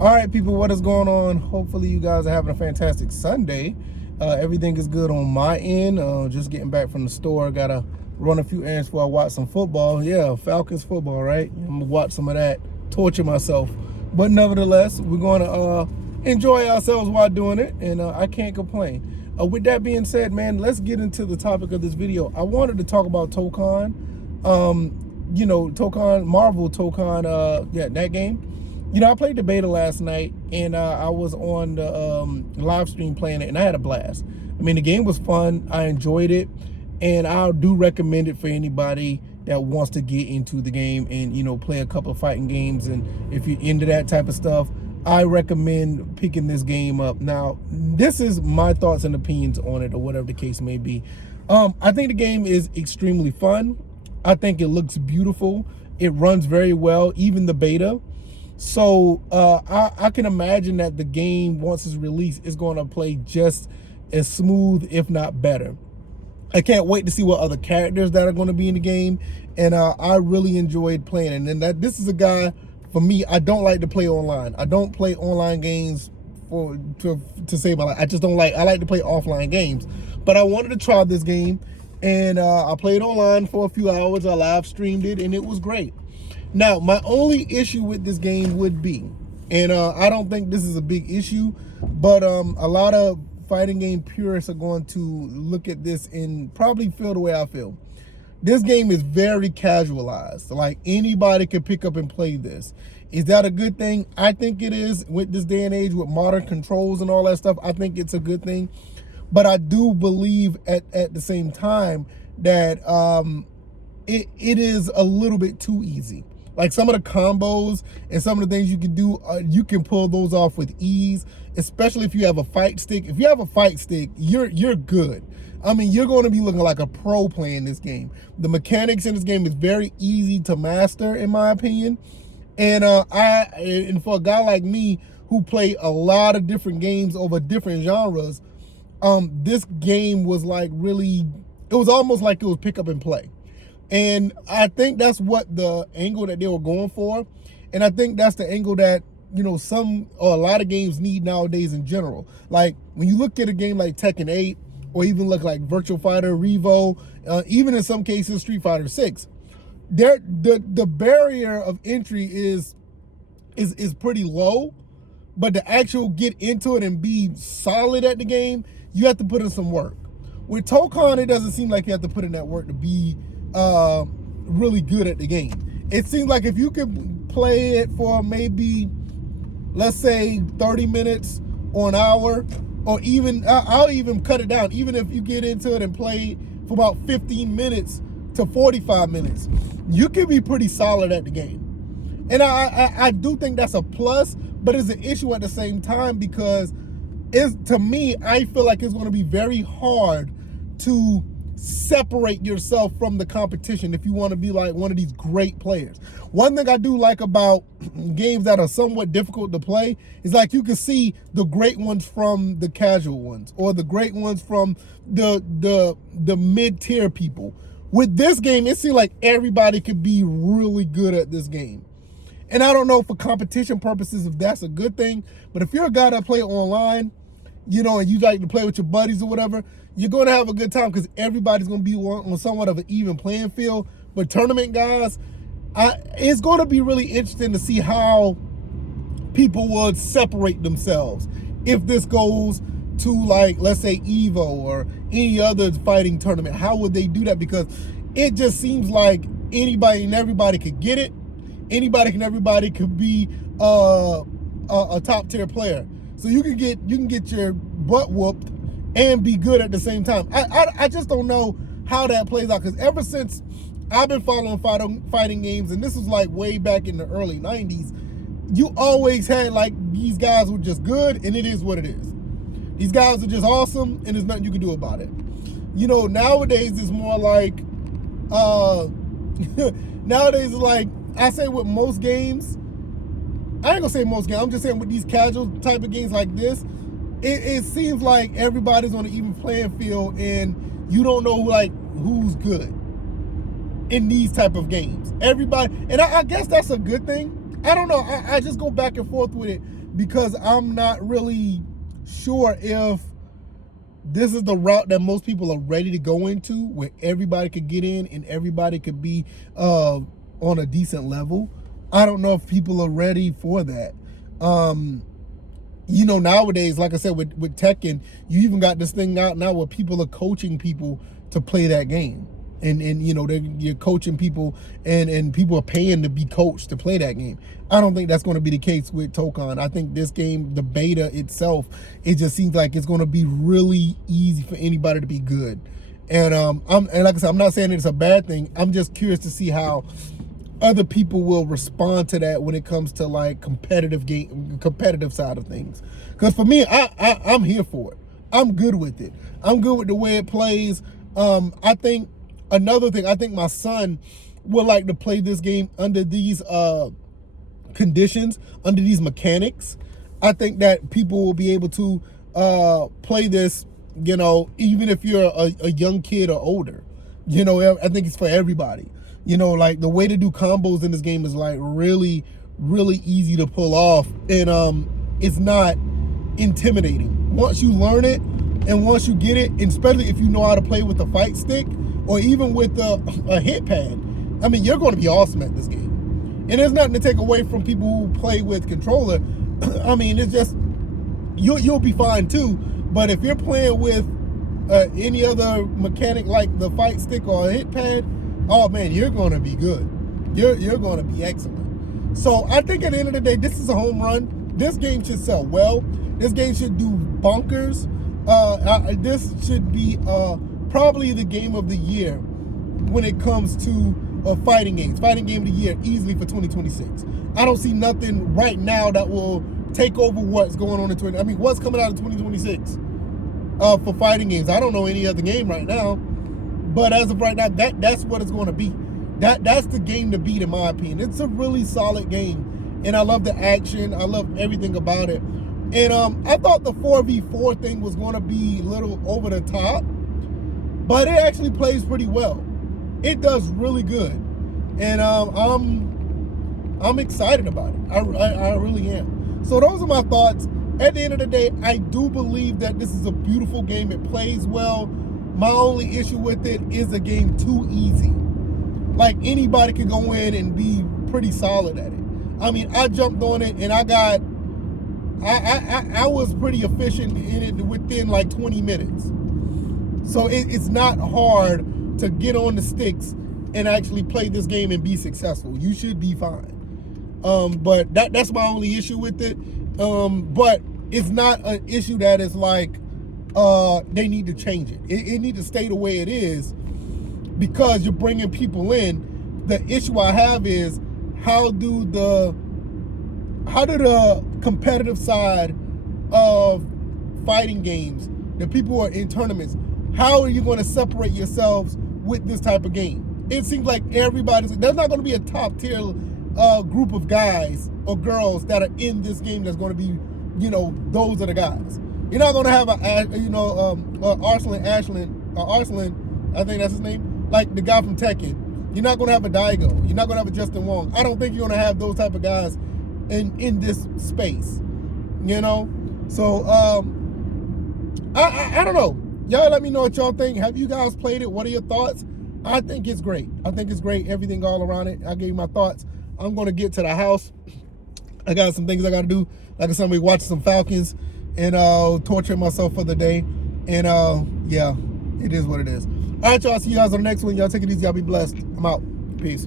All right, people, what is going on? Hopefully you guys are having a fantastic Sunday. Everything is good on my end. Just getting back from the store. Gotta run a few errands before I watch some football. Yeah, Falcons football, right? I'm gonna watch some of that, torture myself. But nevertheless, we're gonna enjoy ourselves while doing it, and I can't complain. With that being said, man, let's get into the topic of this video. I wanted to talk about Tokon. Tokon, Marvel Tokon, that game. I played the beta last night, and I was on the live stream playing it, and I had a blast. I mean, the game was fun. I enjoyed it, and I do recommend it for anybody that wants to get into the game and, play a couple of fighting games. And if you're into that type of stuff, I recommend picking this game up. Now, this is my thoughts and opinions on it, or whatever the case may be. I think the game is extremely fun. I think it looks beautiful. It runs very well, even the beta. So I can imagine that the game, once it's released, is going to play just as smooth, if not better. I can't wait to see what other characters that are going to be in the game, and I really enjoyed playing it. And this is a guy, for me, I don't like to play online. I don't play online games to save my life. I just don't like. I like to play offline games. But I wanted to try this game, and I played online for a few hours. I live streamed it, and it was great. Now, my only issue with this game would be, and I don't think this is a big issue, but a lot of fighting game purists are going to look at this and probably feel the way I feel. This game is very casualized. Like, anybody can pick up and play this. Is that a good thing? I think it is. With this day and age, with modern controls and all that stuff, I think it's a good thing. But I do believe at the same time that it is a little bit too easy. Like, some of the combos and some of the things you can do, you can pull those off with ease, especially if you have a fight stick. If you have a fight stick, you're good. I mean, you're going to be looking like a pro playing this game. The mechanics in this game is very easy to master, in my opinion. And for a guy like me who play a lot of different games over different genres, this game was like really, it was almost like it was pick up and play. And I think that's what the angle that they were going for. And I think that's the angle that, some or a lot of games need nowadays in general. Like, when you look at a game like Tekken 8, or even look like Virtual Fighter, Revo, even in some cases Street Fighter 6, the barrier of entry is pretty low, but to actually get into it and be solid at the game, you have to put in some work. With Tokon, it doesn't seem like you have to put in that work to be really good at the game. It seems like if you could play it for maybe, let's say 30 minutes or an hour, or even, I'll even cut it down, even if you get into it and play for about 15 minutes to 45 minutes, you can be pretty solid at the game. And I do think that's a plus, but it's an issue at the same time, because to me, I feel like it's going to be very hard to separate yourself from the competition if you want to be like one of these great players. One thing I do like about games that are somewhat difficult to play is, like, you can see the great ones from the casual ones, or the great ones from the mid-tier people. With this game, it seems like everybody could be really good at this game. And I don't know, for competition purposes, if that's a good thing, but if you're a guy that play online, and you like to play with your buddies or whatever, you're going to have a good time, because everybody's going to be on somewhat of an even playing field. But tournament guys, it's going to be really interesting to see how people would separate themselves if this goes to, like, let's say Evo or any other fighting tournament. How would they do that? Because it just seems like anybody and everybody could get it. Anybody and everybody could be a top tier player. So you can get your butt whooped and be good at the same time. I just don't know how that plays out, because ever since I've been following fighting games, and this was like way back in the early 90s, you always had, like, these guys were just good, and it is what it is. These guys are just awesome, and there's nothing you can do about it. Nowadays it's more like, nowadays it's like, I say with most games, I ain't gonna say most games, I'm just saying with these casual type of games like this, it seems like everybody's on an even playing field, and you don't know, like, who's good in these type of games. Everybody, and I guess that's a good thing. I don't know, I just go back and forth with it, because I'm not really sure if this is the route that most people are ready to go into, where everybody could get in and everybody could be on a decent level. I don't know if people are ready for that. Nowadays, like I said, with Tekken, you even got this thing out now where people are coaching people to play that game. And you're coaching people, and people are paying to be coached to play that game. I don't think that's going to be the case with Tokon. I think this game, the beta itself, it just seems like it's going to be really easy for anybody to be good. And like I said, I'm not saying it's a bad thing. I'm just curious to see how other people will respond to that when it comes to like competitive side of things. Because for me, I'm here for it. I'm good with it. I'm good with the way it plays. I think another thing, I think my son would like to play this game under these conditions, under these mechanics. I think that people will be able to play this, even if you're a young kid or older. I think it's for everybody. Like the way to do combos in this game is like really, really easy to pull off, and it's not intimidating. Once you learn it, and once you get it, and especially if you know how to play with a fight stick, or even with a hit pad, I mean, you're going to be awesome at this game. And there's nothing to take away from people who play with controller. I mean, it's just, you'll be fine too. But if you're playing with any other mechanic like the fight stick or a hit pad, oh man, you're going to be good. You're going to be excellent. So I think at the end of the day, this is a home run. This game should sell well. This game should do bonkers. This should be probably the game of the year when it comes to fighting games. Fighting game of the year easily for 2026. I don't see nothing right now that will take over what's going on in what's coming out in 2026 for fighting games. I don't know any other game right now, but as of right now, that's what it's going to be. That's the game to beat, in my opinion. It's a really solid game, and I love the action. I love everything about it. And I thought the 4v4 thing was going to be a little over the top, but it actually plays pretty well. It does really good, and I'm excited about it. I really am. So those are my thoughts. At the end of the day, I do believe that this is a beautiful game. It plays well. My only issue with it is the game too easy. Like anybody can go in and be pretty solid at it. I mean, I jumped on it and I was pretty efficient in it within like 20 minutes. So it's not hard to get on the sticks and actually play this game and be successful. You should be fine. But that's my only issue with it. But it's not an issue that is like they need to change it. It needs to stay the way it is because you're bringing people in. The issue I have is how do the competitive side of fighting games, the people who are in tournaments, how are you going to separate yourselves with this type of game? It seems like there's not going to be a top tier group of guys or girls that are in this game that's going to be, those are the guys. You're not going to have Arslan, I think that's his name, like the guy from Tekken. You're not going to have a Daigo. You're not going to have a Justin Wong. I don't think you're going to have those type of guys in this space, So I don't know. Y'all let me know what y'all think. Have you guys played it? What are your thoughts? I think it's great. I think it's great. Everything all around it. I gave you my thoughts. I'm going to get to the house. I got some things I got to do. Like I said, we watch some Falcons and torture myself for the day. And yeah, it is what it is. All right, y'all. See you guys on the next one. Y'all take it easy. Y'all be blessed. I'm out. Peace.